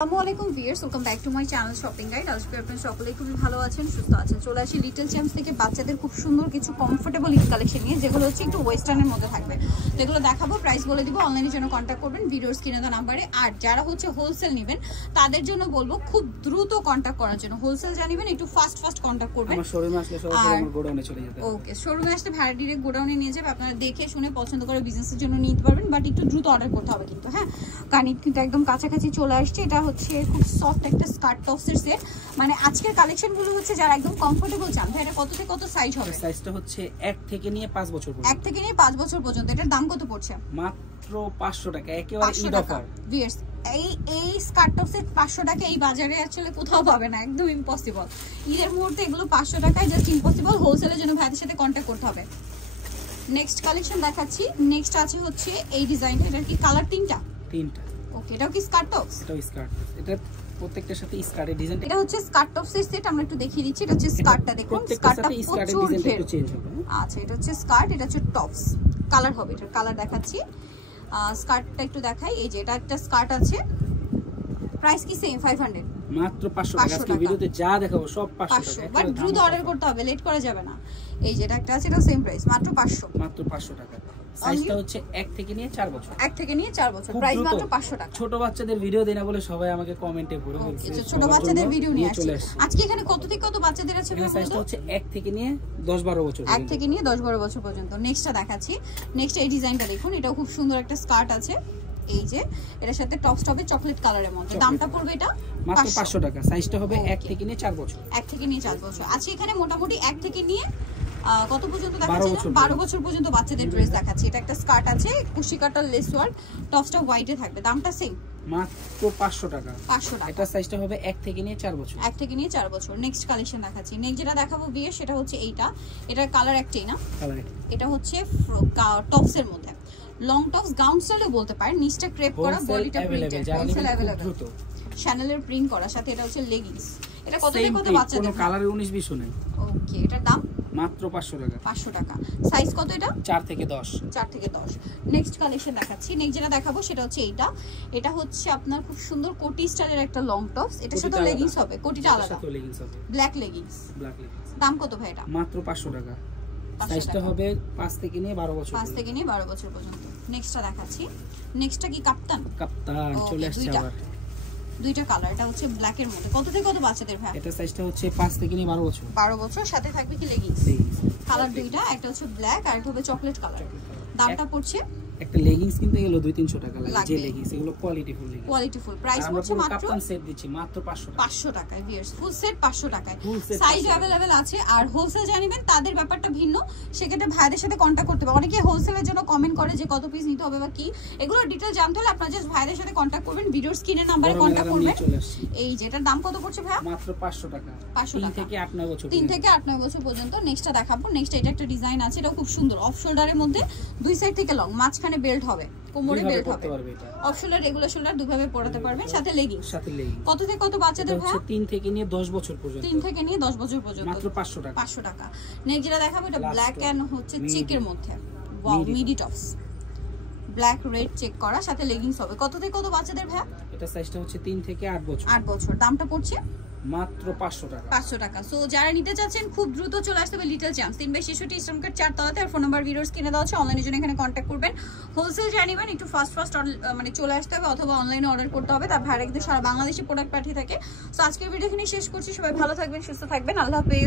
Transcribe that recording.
আসসালামু viewers, welcome back to my channel shopping guide. আজকে আপনারা সকলেই খুবই ভালো আছেন, সুস্থ আছেন। চলে আসি লিটল চ্যাম্পস থেকে বাচ্চাদের খুব সুন্দর কিছু কমফোর্টেবল ঈদ কালেকশন নিয়ে, যেগুলো হচ্ছে একটু ওয়েস্টার্নের মধ্যে থাকবে। যেগুলো দেখাবো, প্রাইস বলে দিব, অনলাইনের জন্য কন্ট্যাক্ট করবেন ভিডিওর স্ক্রিনে দেওয়া নাম্বারে। আর যারা হচ্ছে হোলসেল নেবেন তাদের জন্য বলবো খুব দ্রুত কন্ট্যাক্ট করার জন্য। হোলসেল জানিবেন একটু ফাস্ট কন্ট্যাক্ট করবেন। আমার শোরুমে আসলে সবাই আমার গোডাউনে চলে যেতে। ওকে, শোরুমে আসলে ভাড়া ডিরেক্ট গোডাউনে নিয়ে যাবে, আপনারা দেখে শুনে পছন্দ করে বিজনেসের জন্য নিতে পারবেন। বাট একটু দ্রুত অর্ডার করতে হবে কিন্তু, হ্যাঁ, কারণ কিন্তু একদম কাছাকাছি চলে আসছে। এটা হচ্ছে খুব সফট একটা স্কার্ট টপসের সেট। মানে আজকের কালেকশনগুলো হচ্ছে যারা একদম কমফোর্টেবল চান। ভাই এটা কত থেকে কত সাইজ হবে? সাইজটা হচ্ছে 1 থেকে নিয়ে 5 বছর পর্যন্ত। 1 থেকে নিয়ে 5 বছর পর্যন্ত। এটার দাম কত পড়ছে? মাত্র 500 টাকা, একেবারে ঈদ অফার। ভিউয়ার্স, এই স্কার্ট টপসের 500 টাকা এই বাজারে আসলে কোথাও পাবে না, একদম ইম্পসিবল। ঈদের মুহূর্তে এগুলো 500 টাকায় জাস্ট ইম্পসিবল। হোলসেলের জন্য ভাইদের সাথে কন্ট্যাক্ট করতে হবে। নেক্সট কালেকশন দেখাচ্ছি। নেক্সট আছে হচ্ছে এই ডিজাইনটা। এটার কি কালার? তিনটা। ওকে, এটাও কি স্কার্ট টপস? এটাও স্কার্ট। এটা প্রত্যেকটার সাথে স্কার্টের ডিজাইন। এটা হচ্ছে স্কার্ট টপসের সেট। আমরা একটু দেখিয়ে দিচ্ছি। এটা হচ্ছে স্কার্টটা, দেখুন স্কার্টটা প্রচুর ঘের। চেঞ্জ হবে। আচ্ছা, এটা হচ্ছে স্কার্ট, এটা হচ্ছে টপস। কালার হবে, এটার কালার দেখাচ্ছি। স্কার্টটা একটু দেখাই। এই যে এটা একটা স্কার্ট আছে। প্রাইস কি সেম? 500, মাত্র 500 টাকা। আজকে ভিডিওতে যা দেখাবো সব 500 টাকা। বাট দ্রুত অর্ডার করতে হবে, লেট করা যাবে না। এই যে এটা একটা আছে, এটা সেম প্রাইস, মাত্র 500। মাত্র 500 টাকা। সাইজটা হচ্ছে 1 থেকে নিয়ে 4 বছর। 1 থেকে নিয়ে 4 বছর, প্রাইস মাত্র 500 টাকা। ছোট বাচ্চাদের ভিডিও দেনা বলে সবাই আমাকে কমেন্টে বলে বলছে ছোট বাচ্চাদের ভিডিও নিয়ে আসছি। আজকে এখানে কত থেকে কত বাচ্চাদের আছে? এখানে সাইজটা হচ্ছে 1 থেকে নিয়ে 10-12 বছর। 1 থেকে নিয়ে 10-12 বছর পর্যন্ত। নেক্সটটা দেখাচ্ছি। নেক্সট এই ডিজাইনটা দেখুন, এটাও খুব সুন্দর একটা স্কার্ট আছে। এই যে এটার সাথে টপস হবে চকলেট কালারের মধ্যে। দামটা পড়বে এটা মাত্র 500 টাকা। সাইজটা হবে 1 থেকে নিয়ে 4 বছর। 1 থেকে নিয়ে 4 বছর। আজকে এখানে মোটামুটি 1 থেকে নিয়ে কত পর্যন্ত দেখাচ্ছি? 12 বছর পর্যন্ত বাচ্চাদের ড্রেস দেখাচ্ছি। এটা একটা স্কার্ট আছে, কুশি কাটার লেস ওয়ার্ক, টপসটা হোয়াইটে থাকবে। দামটা সেম, মাত্র 500 টাকা। 500 টাকা। এটা সাইজটা হবে 1 থেকে নিয়ে 4 বছর। 1 থেকে নিয়ে 4 বছর। নেক্সট কালেকশন দেখাচ্ছি। নেক্সট যেটা দেখাবো বিয়ে, সেটা হচ্ছে এইটা। এটার কালার একটাই না? এটা হচ্ছে টপসের মধ্যে লং টপস, গাউন স্টাইলও বলতে পারেন। নিচটা ক্রেপ করা, বডিটা প্রিন্টেড, হোলসেল अवेलेबल। শ্যানেলের প্রিন্ট করা, সাথে এটা হচ্ছে লেগিংস। এটা কত থেকে কত বাচ্চাদের? কোনো কালারে 19-20 নাই। ওকে, এটার দাম মাত্র 500 টাকা। 500 টাকা। সাইজ কত এটা? 4 থেকে 10। 4 থেকে 10। নেক্সট কালেকশন দেখাচ্ছি। নেক্সট যেটা দেখাবো সেটা হচ্ছে এইটা। এটা হচ্ছে আপনার খুব সুন্দর কোটি স্টাইলের একটা লং টপস। এটার সাথে লেগিংস হবে, কোটিটা আলাদা, সাথে লেগিংস হবে, ব্ল্যাক লেগিংস। দাম কত ভাই এটা? মাত্র 500 টাকা। সাইজটা হবে 5 থেকে নিয়ে 12 বছর। 5 থেকে নিয়ে 12 বছর পর্যন্ত। নেক্সটটা দেখাচ্ছি। নেক্সটটা কি কাপ্তান? কাপ্তান চলে আসছে আবার। দুইটা কালার। এটা হচ্ছে ব্ল্যাক এর মধ্যে। কত থেকে কত বাচ্চাদের ভাই? এটা সাইজটা হচ্ছে 5 থেকে নিয়ে 12 বছর। 12 বছর, সাথে থাকবে কি লেগিংস। কালার দুইটা, একটা হচ্ছে ব্ল্যাক আর একটা হবে চকলেট কালার। দামটা পড়ছে, একটা লেগিংস কিনতে গেল 200-300 টাকা লাগে। যে লেগিংস এগুলো কোয়ালিটিফুল লেগিংস। কোয়ালিটিফুল। প্রাইস হচ্ছে মাত্র কাপ্তান সেট দিচ্ছি মাত্র 500 টাকা। 500 টাকায় ভিউয়ার্স, ফুল সেট 500 টাকায়। সাইজ अवेलेबल আছে। আর হোলসেল জানিবেন তাদের ব্যাপারটা ভিন্ন, সেক্ষেত্রে ভাইদের সাথে কন্টাক্ট করতে হবে। অনেকে হোলসেলের জন্য কমেন্ট করে যে কত পিস নিতে হবে বা কি, এগুলো ডিটেইল জানতে হলে আপনারা জাস্ট ভাইদের সাথে কন্টাক্ট করবেন, ভিডিওর স্ক্রিনের নম্বরে কন্টাক্ট করবেন। এই যেটার দাম কত পড়ছে ভাই? মাত্র 500 টাকা। 500 টাকা। 3 থেকে 8-9 বছর। 3 থেকে 8-9 বছর পর্যন্ত। নেক্সটটা দেখাবো। নেক্সট এটা একটা ডিজাইন আছে, এটা খুব সুন্দর। অফ শোল্ডারের মধ্যে দুই সাইড থেকে লং, মাঝখানে বেল্ট হবে, কোমরে বেল্ট হবে। অফ শোল্ডার, রেগুলার শোল্ডার দুভাবে পরাতে পারবেন, সাথে লেগিংস। কত থেকে কত বাচ্চাদের ভাই? 3 থেকে নিয়ে 10 বছর পর্যন্ত। 3 থেকে নিয়ে 10 বছর পর্যন্ত। মাত্র 500 টাকা। 500 টাকা। নেক্সট যেটা দেখাবো, এটা ব্ল্যাক এন্ড হচ্ছে চেকের মধ্যে। Wow, মিডি tops, black red check করা, সাথে লেগিংস হবে। কত থেকে কত বাচ্চাদের ভাই? এটা সাইজটা হচ্ছে 3 থেকে 8 বছর। 8 বছর। দামটা পড়ছে মাত্র 500 টাকা। 500 টাকা। সো যারা নিতে চাচ্ছেন খুব দ্রুত চলে আসতে হবে লিটল চ্যাম্পস, 3/66 ইস্টার্ন কাট 4 তলাতে। আর ফোন নাম্বার ভিডিওস কিনে দেওয়া আছে, অনলাইনের জন্য এখানে কন্ট্যাক্ট করবেন। হোলসেল জানিবেন একটু ফাস্ট মানে চলে আসতে হবে, অথবা অনলাইনে অর্ডার করতে হবে। তার ভাড়া কিন্তু সারা বাংলাদেশে প্রোডাক্ট পাঠিয়ে থাকে। সো আজকের ভিডিও এখানে শেষ করছি। সবাই ভালো থাকবেন, সুস্থ থাকবেন। আল্লাহ হাফেজ।